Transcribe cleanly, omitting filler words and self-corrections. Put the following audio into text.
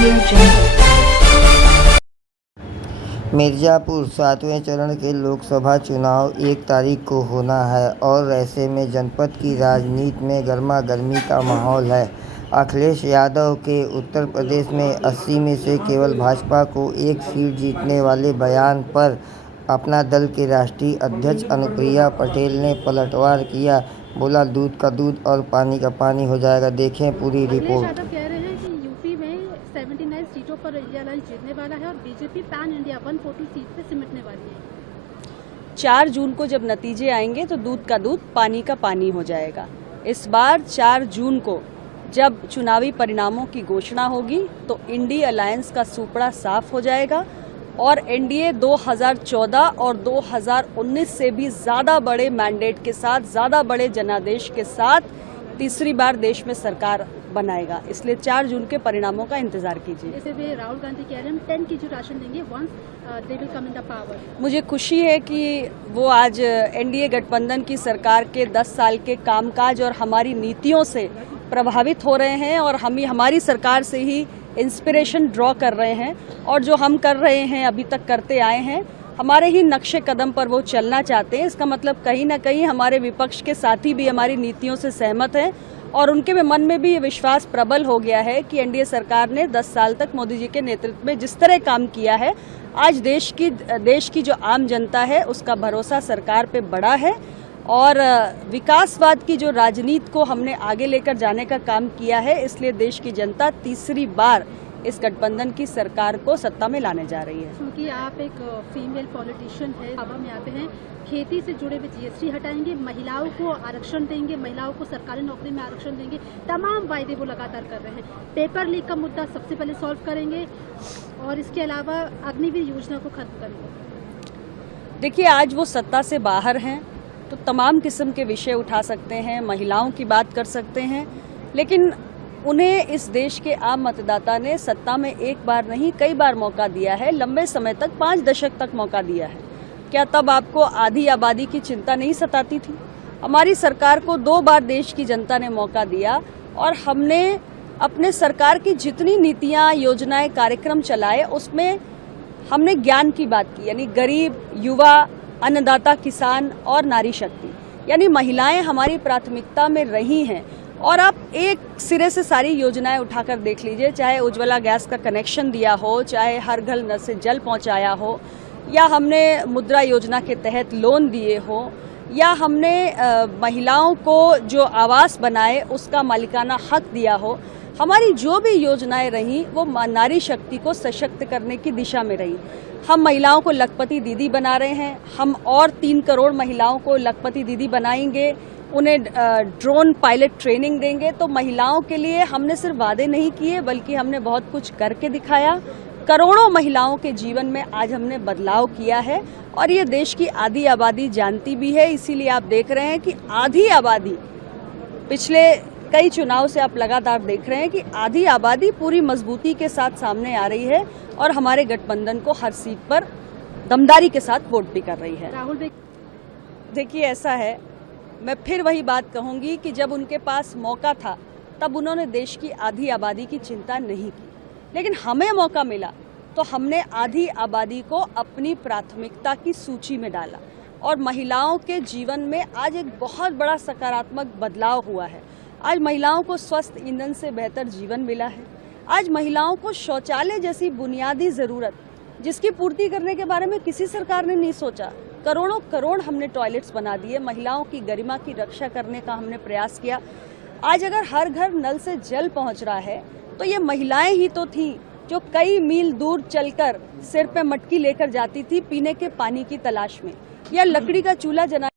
Audio Jungle। Mirzapur 7वें चरण के लोकसभा चुनाव 1 तारीख को होना है और ऐसे में जनपद की राजनीति में गर्मा-गर्मी का माहौल है। अखिलेश यादव के उत्तर प्रदेश में 80 में से केवल भाजपा को 1 सीट जीतने वाले बयान पर अपना दल के राष्ट्रीय अध्यक्ष अनुप्रिया पटेल ने पलटवार किया। बोला, दूध का दूध और पानी का पानी हो जाएगा। देखें पूरी रिपोर्ट। अखिलेश यादव कह रहे हैं कि यूपी में 79 सीटों पर इंडिया अलायंस जीतने वाला है और बीजेपी पैन इंडिया 140 सीट पे सिमटने वाली है। 4 जून को जब नतीजे आएंगे तो दूध का दूध पानी का पानी हो जाएगा। इस बार 4 जून को जब चुनावी परिणामों की घोषणा होगी तो इंडिया अलायंस का सुपड़ा साफ हो जाएगा और एनडीए 2014 और 2019 से भी ज़्यादा बड़े मैंडेट के साथ, ज़्यादा बड़े जनादेश के साथ तीसरी बार देश में सरकार बनाएगा। इसलिए 4 जून के परिणामों का इंतजार कीजिए। जैसे भी राहुल गांधी कह रहे हैं 10 केजी राशन देंगे once they will come in the power. मुझे खुशी है कि वो आज एनडीए गठबंधन की सरकार के 10 साल के कामकाज और हमारी नीतियों से प्रभावित हो रहे हैं और हम हमारी सरकार से ही इंस्पिरेशन ड्रॉ कर रहे हैं और जो हम कर रहे हैं, अभी तक करते आए हैं, हमारे ही नक्शे कदम पर वो चलना चाहते हैं। इसका मतलब कहीं ना कहीं हमारे विपक्ष के साथी भी हमारी नीतियों से सहमत हैं और उनके मन में भी ये विश्वास प्रबल हो गया है कि एनडीए सरकार ने 10 साल तक मोदी जी के नेतृत्व में जिस तरह काम किया है, आज देश की जो आम जनता है उसका भरोसा सरकार पे बढ़ा है और विकासवाद की जो राजनीति को हमने आगे लेकर जाने का काम किया है। इसलिए देश की जनता तीसरी बार इस गठबंधन की सरकार को सत्ता में लाने जा रही है। क्योंकि आप एक फीमेल पॉलिटिशियन है, हवा में आते हैं, खेती से जुड़े हुए जीएसटी हटाएंगे, महिलाओं को आरक्षण देंगे, महिलाओं को सरकारी नौकरी में आरक्षण देंगे, तमाम वायदे वो लगातार कर रहे हैं। पेपर लीक का मुद्दा सबसे पहले सॉल्व करेंगे और इसके अलावा अग्निवीर योजना को खत्म करेंगे। देखिए, आज वो सत्ता से बाहर हैं तो तमाम किस्म के विषय उठा सकते हैं, महिलाओं की बात कर सकते हैं, लेकिन उन्हें इस देश के आम मतदाता ने सत्ता में एक बार नहीं कई बार मौका दिया है, लंबे समय तक 5 दशक तक मौका दिया है। क्या तब आपको आधी आबादी की चिंता नहीं सताती थी? हमारी सरकार को 2 बार देश की जनता ने मौका दिया और हमने अपने सरकार की जितनी नीतियां, योजनाएं, कार्यक्रम चलाए उसमें हमने ज्ञान की बात की, यानी गरीब, युवा, अन्नदाता, किसान और नारी शक्ति, यानी महिलाएं हमारी प्राथमिकता में रही हैं। और आप एक सिरे से सारी योजनाएं उठाकर देख लीजिए, चाहे उज्ज्वला गैस का कनेक्शन दिया हो, चाहे हर घर नल से जल पहुंचाया हो, या हमने मुद्रा योजना के तहत लोन दिए हो, या हमने महिलाओं को जो आवास बनाए उसका मालिकाना हक दिया हो। हमारी जो भी योजनाएं रही वो नारी शक्ति को सशक्त करने की दिशा में रही। हम महिलाओं को लखपति दीदी बना रहे हैं, हम और 3 करोड़ महिलाओं को लखपति दीदी बनाएंगे, उन्हें ड्रोन पायलट ट्रेनिंग देंगे। तो महिलाओं के लिए हमने सिर्फ वादे नहीं किए बल्कि हमने बहुत कुछ करके दिखाया। करोड़ों महिलाओं के जीवन में आज हमने बदलाव किया है और ये देश की आधी आबादी जानती भी है। इसीलिए आप देख रहे हैं कि आधी आबादी, पिछले कई चुनाव से आप लगातार देख रहे हैं कि आधी आबादी पूरी मजबूती के साथ सामने आ रही है और हमारे गठबंधन को हर सीट पर दमदारी के साथ वोट भी कर रही है। राहुल देखिए, ऐसा है, मैं फिर वही बात कहूंगी कि जब उनके पास मौका था तब उन्होंने देश की आधी आबादी की चिंता नहीं की, लेकिन हमें मौका मिला तो हमने आधी आबादी को अपनी प्राथमिकता की सूची में डाला और महिलाओं के जीवन में आज एक बहुत बड़ा सकारात्मक बदलाव हुआ है। आज महिलाओं को स्वस्थ ईंधन से बेहतर जीवन मिला है। आज महिलाओं को शौचालय जैसी बुनियादी ज़रूरत, जिसकी पूर्ति करने के बारे में किसी सरकार ने नहीं सोचा, करोड़ों करोड़ हमने टॉयलेट्स बना दिए। महिलाओं की गरिमा की रक्षा करने का हमने प्रयास किया। आज अगर हर घर नल से जल पहुंच रहा है तो ये महिलाएं ही तो थीं जो कई मील दूर चलकर सिर पे मटकी लेकर जाती थी पीने के पानी की तलाश में, या लकड़ी का चूल्हा जना